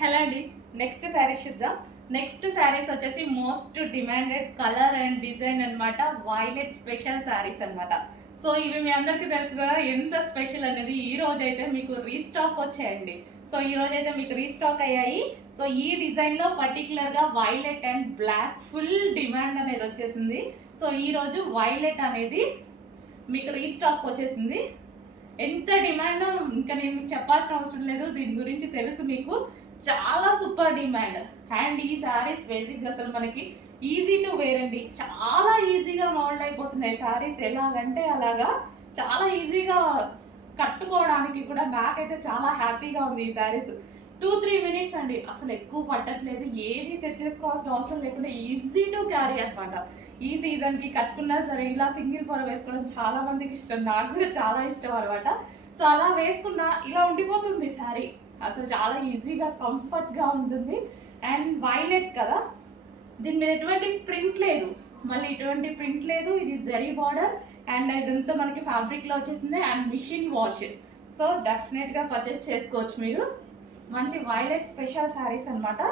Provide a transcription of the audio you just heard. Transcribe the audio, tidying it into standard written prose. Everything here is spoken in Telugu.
హలో అండి. నెక్స్ట్ శారీస్ చూద్దాం. నెక్స్ట్ శారీస్ వచ్చేసి most demanded colour and design అనమాట. వైలెట్ స్పెషల్ శారీస్ అనమాట. సో ఇవి మీ అందరికీ తెలుసు కదా ఎంత స్పెషల్ అనేది. ఈ రోజు అయితే మీకు రీస్టాక్ వచ్చాయండి. సో ఈ రోజు అయితే మీకు రీస్టాక్ అయ్యాయి. సో ఈ డిజైన్లో పర్టికులర్గా violet and black full demand అనేది వచ్చేసింది. సో ఈ రోజు వైలెట్ అనేది మీకు రీస్టాక్ వచ్చేసింది. ఎంత డిమాండ్ ఇంకా నేను చెప్పాల్సిన అవసరం లేదు, దీని గురించి తెలుసు మీకు. చాలా సూపర్ డిమాండ్. అండ్ ఈ శారీస్ బేసిక్గా అసలు మనకి ఈజీ టు వేర్ అండి. చాలా ఈజీగా మౌల్డ్ అయిపోతున్నాయి శారీస్. ఎలాగంటే అలాగా చాలా ఈజీగా కట్టుకోవడానికి కూడా నాకైతే చాలా హ్యాపీగా ఉంది ఈ శారీస్. 2-3 మినిట్స్ అండి, అసలు ఎక్కువ పట్టట్లేదు. ఏది సెట్ చేసుకోవాల్సిన అవసరం లేకుండా ఈజీ టు క్యారీ అనమాట. ఈ సీజన్కి కట్టుకున్నా సరే ఇలా సింగిల్ పొర వేసుకోవడం చాలా మందికి ఇష్టం, నాకు కూడా చాలా ఇష్టం అనమాట. సో అలా వేసుకున్నా ఇలా ఉండిపోతుంది శారీ. అసలు చాలా ఈజీగా కంఫర్ట్గా ఉంటుంది. అండ్ వైలెట్ కదా, దీని మీద ఎటువంటి ప్రింట్ లేదు, మళ్ళీ ఇటువంటి ప్రింట్ లేదు. ఇది జరీ బార్డర్ అండ్ ఇదంతా మనకి ఫ్యాబ్రిక్లో వచ్చేసింది అండ్ మిషన్ వాష్. సో డెఫినెట్గా పర్చేస్ చేసుకోవచ్చు మీరు. మంచి వైలెట్ స్పెషల్ శారీస్ అనమాట.